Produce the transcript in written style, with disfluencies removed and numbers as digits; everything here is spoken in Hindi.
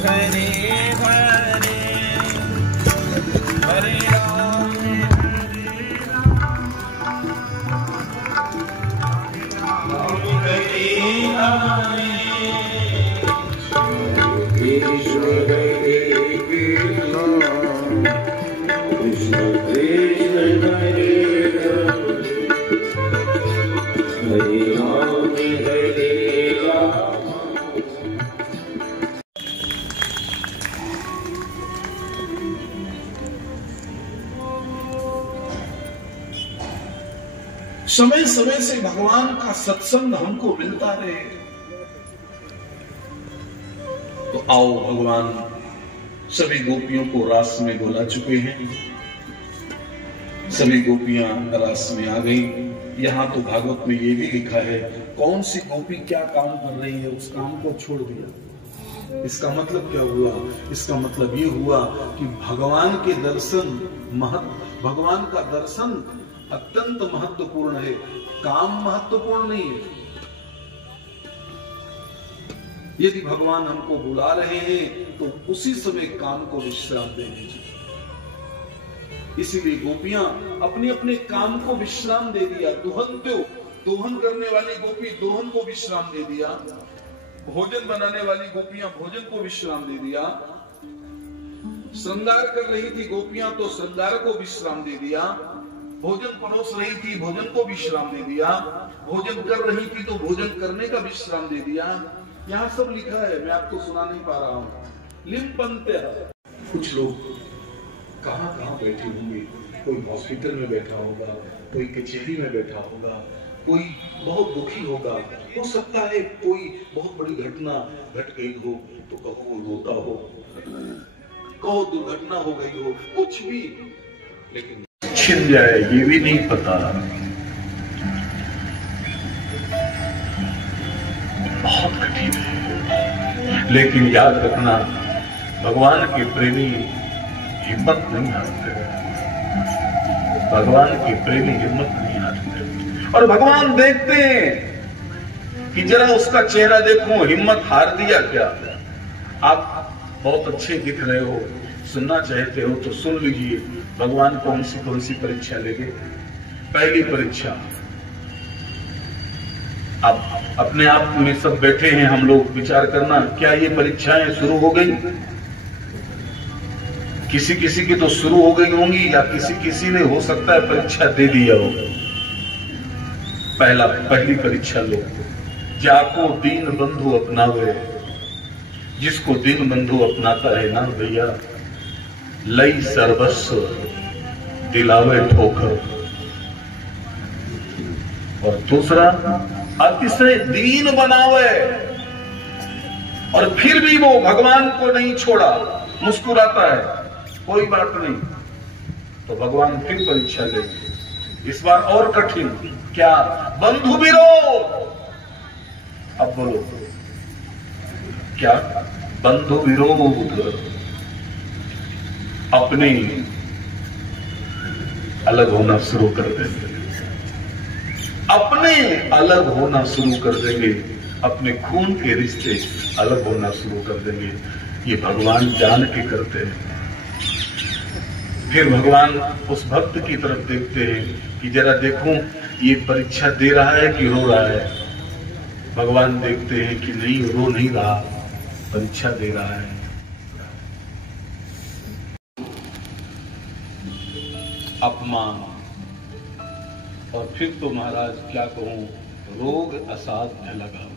हरे हरे हरे राम राम हरे हरे कृष्ण हरे कृष्ण कृष्ण कृष्ण हरे हरे राम हरे राम। समय समय से भगवान का सत्संग हमको मिलता रहे। तो आओ, भगवान सभी गोपियों को रास में बुला चुके हैं। सभी गोपियां रास में आ गई। यहां तो भागवत में ये भी लिखा है कौन सी गोपी क्या काम कर रही है, उस काम को छोड़ दिया। इसका मतलब क्या हुआ? इसका मतलब ये हुआ कि भगवान के दर्शन भगवान का दर्शन अत्यंत महत्वपूर्ण है, काम महत्वपूर्ण नहीं है। यदि भगवान हमको बुला रहे हैं तो उसी समय काम को विश्राम देने चाहिए। इसीलिए गोपियां अपने अपने काम को विश्राम दे दिया। दोहन करने वाली गोपी दोहन को विश्राम दे दिया, भोजन बनाने वाली गोपियां भोजन को विश्राम दे दिया, श्रृंगार कर रही थी गोपियां तो श्रृंगार को विश्राम दे दिया, भोजन परोस रही थी भोजन को विश्राम दे दिया, भोजन कर रही थी तो भोजन करने का विश्राम दे दिया। यहाँ सब लिखा है, मैं आपको सुना नहीं पा रहा हूँ। लिम्पन्ते कुछ लोग कहाँ कहाँ बैठे होंगे। कोई हॉस्पिटल में बैठा होगा, कोई कचहरी में बैठा होगा, कोई बहुत दुखी होगा। हो सकता है कोई बहुत बड़ी घटना घट गई हो तो कहो वो रोता हो, कहो दुर्घटना हो गई हो, कुछ भी, लेकिन छिन जाए ये भी नहीं पता। बहुत कठिन है, लेकिन याद रखना भगवान के प्रेमी हिम्मत नहीं हारते। भगवान के प्रेमी हिम्मत नहीं हारते। और भगवान देखते हैं कि जरा उसका चेहरा देखो, हिम्मत हार दिया क्या। आप बहुत अच्छे दिख रहे हो, सुनना चाहते हो तो सुन लीजिए भगवान कौन सी परीक्षा लेंगे। पहली परीक्षा, अब अपने आप में सब बैठे हैं हम लोग, विचार करना क्या ये परीक्षाएं शुरू हो गई? किसी किसी की तो शुरू हो गई होंगी या किसी ने हो सकता है परीक्षा दे दिया हो। पहली परीक्षा लो, जाको दीन बंधु अपनावे। जिसको दीन बंधु अपनाता है ना भैया, लई सर्वस्व दिलावे ठोकर। और दूसरा, अतिशय दीन बनावे और फिर भी वो भगवान को नहीं छोड़ा, मुस्कुराता है, कोई बात नहीं, तो भगवान फिर परीक्षा लेंगे। इस बार और कठिन, क्या? बंधु विरोध। अब बोलो क्या? बंधु विरोध। अपने अलग होना शुरू कर देंगे, अपने अलग होना शुरू कर देंगे, अपने खून के रिश्ते अलग होना शुरू कर देंगे। ये भगवान जान के करते हैं। फिर भगवान उस भक्त की तरफ देखते हैं कि जरा देखूं ये परीक्षा दे रहा है कि रो रहा है। भगवान देखते हैं कि नहीं, रो नहीं रहा, परीक्षा दे रहा है। अपमान, और फिर तो महाराज क्या कहूं, रोग असाध्य लगा।